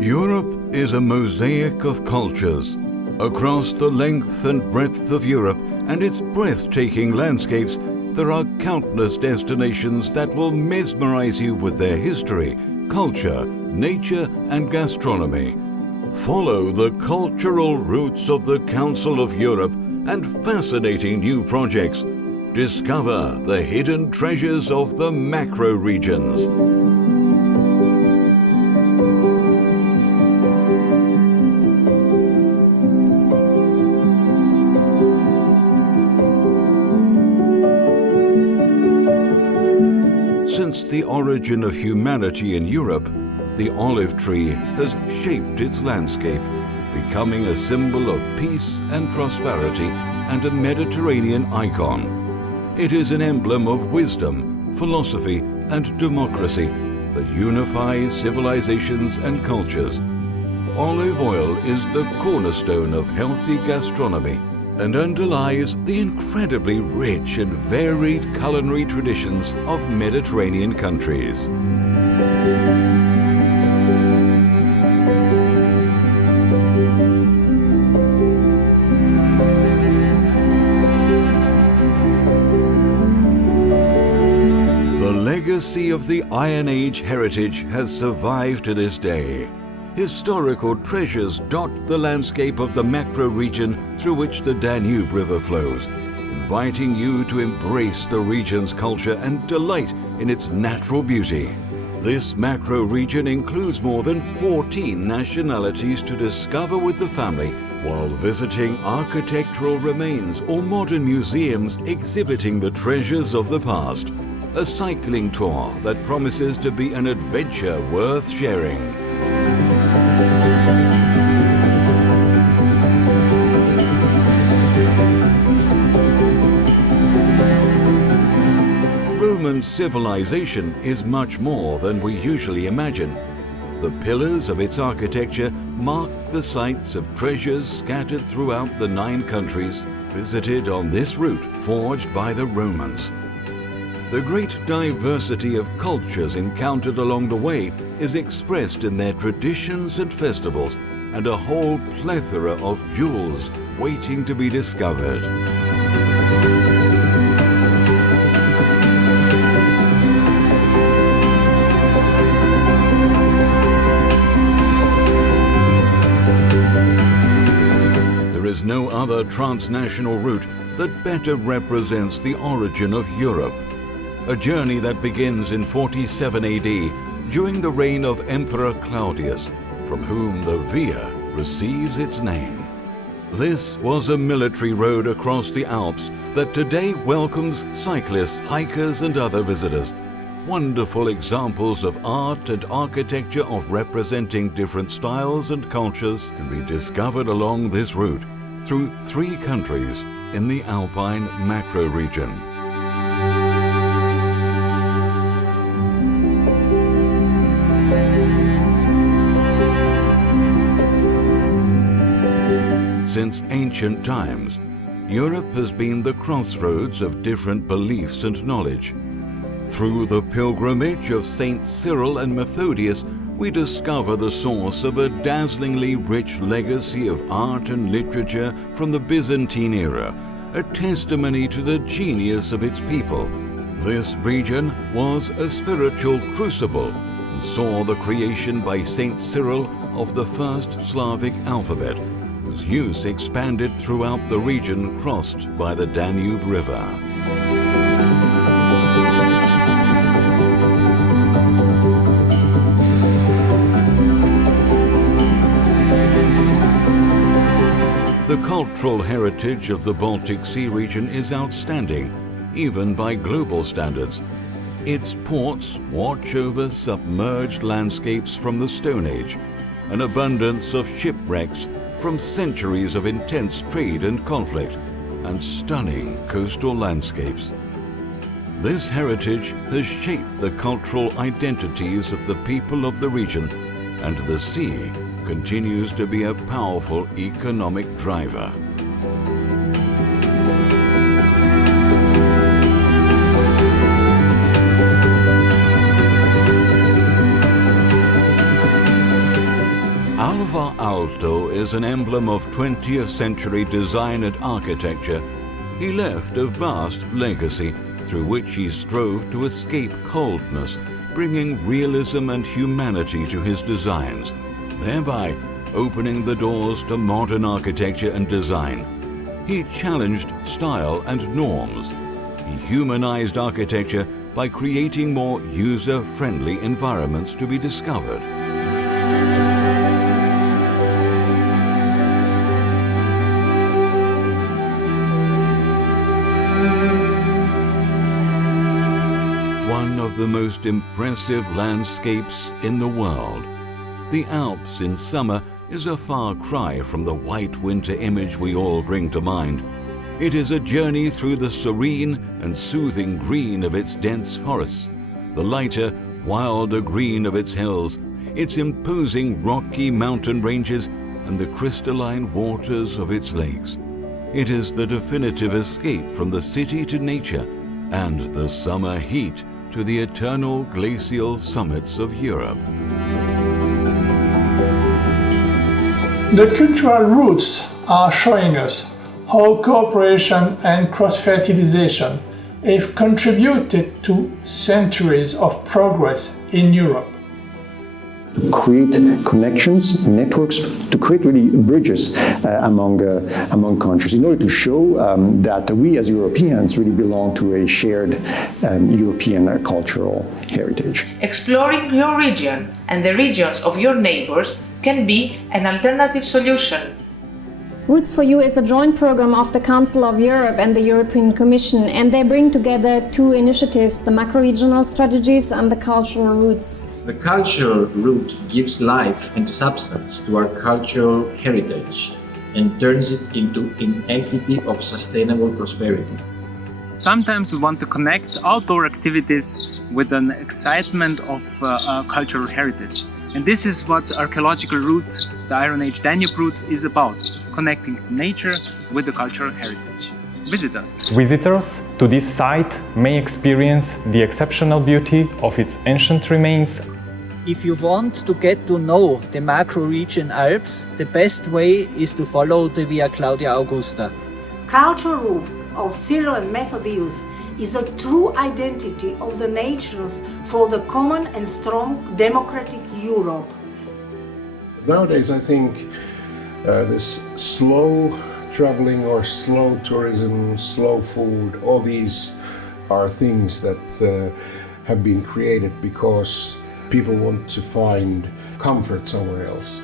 Europe is a mosaic of cultures. Across the length and breadth of Europe and its breathtaking landscapes, there are countless destinations that will mesmerize you with their history, culture, nature, and gastronomy. Follow the cultural roots of the Council of Europe and fascinating new projects. Discover the hidden treasures of the macro regions. Since the origin of humanity in Europe, the olive tree has shaped its landscape, becoming a symbol of peace and prosperity and a Mediterranean icon. It is an emblem of wisdom, philosophy, and democracy that unifies civilizations and cultures. Olive oil is the cornerstone of healthy gastronomy and underlies the incredibly rich and varied culinary traditions of Mediterranean countries. The legacy of the Iron Age heritage has survived to this day. Historical treasures dot the landscape of the macro region through which the Danube River flows, inviting you to embrace the region's culture and delight in its natural beauty. This macro region includes more than 14 nationalities to discover with the family while visiting architectural remains or modern museums exhibiting the treasures of the past. A cycling tour that promises to be an adventure worth sharing. Roman civilization is much more than we usually imagine. The pillars of its architecture mark the sites of treasures scattered throughout the 9 countries visited on this route forged by the Romans. The great diversity of cultures encountered along the way is expressed in their traditions and festivals, and a whole plethora of jewels waiting to be discovered. There is no other transnational route that better represents the origin of Europe. A journey that begins in 47 AD during the reign of Emperor Claudius, from whom the Via receives its name. This was a military road across the Alps that today welcomes cyclists, hikers, and other visitors. Wonderful examples of art and architecture of representing different styles and cultures can be discovered along this route through 3 countries in the Alpine macro region. Since ancient times, Europe has been the crossroads of different beliefs and knowledge. Through the pilgrimage of Saints Cyril and Methodius, we discover the source of a dazzlingly rich legacy of art and literature from the Byzantine era, a testimony to the genius of its people. This region was a spiritual crucible and saw the creation by Saint Cyril of the first Slavic alphabet, whose use expanded throughout the region crossed by the Danube River. The cultural heritage of the Baltic Sea region is outstanding, even by global standards. Its ports watch over submerged landscapes from the Stone Age, an abundance of shipwrecks from centuries of intense trade and conflict, and stunning coastal landscapes. This heritage has shaped the cultural identities of the people of the region, and the sea continues to be a powerful economic driver. as an emblem of 20th century design and architecture, he left a vast legacy through which he strove to escape coldness, bringing realism and humanity to his designs, thereby opening the doors to modern architecture and design. He challenged style and norms. He humanized architecture by creating more user-friendly environments to be discovered. One of the most impressive landscapes in the world. The Alps in summer is a far cry from the white winter image we all bring to mind. It is a journey through the serene and soothing green of its dense forests, the lighter, wilder green of its hills, its imposing rocky mountain ranges, and the crystalline waters of its lakes. It is the definitive escape from the city to nature and the summer heat to the eternal glacial summits of Europe. The cultural roots are showing us how cooperation and cross-fertilization have contributed to centuries of progress in Europe. To create connections, networks, to create really bridges among countries in order to show that we as Europeans really belong to a shared European cultural heritage. Exploring your region and the regions of your neighbors can be an alternative solution. Roots for You is a joint program of the Council of Europe and the European Commission, and they bring together two initiatives, the macro-regional strategies and the cultural roots. The cultural root gives life and substance to our cultural heritage and turns it into an entity of sustainable prosperity. Sometimes we want to connect outdoor activities with an excitement of cultural heritage. And this is what archaeological route, the Iron Age Danube route, is about, connecting nature with the cultural heritage. Visit us. Visitors to this site may experience the exceptional beauty of its ancient remains. If you want to get to know the macro-region Alps, the best way is to follow the Via Claudia Augusta. Cultural root of Cyril and Methodius is a true identity of the nations for the common and strong democratic Europe. Nowadays, I think this slow traveling or slow tourism, slow food, all these are things that have been created because people want to find comfort somewhere else.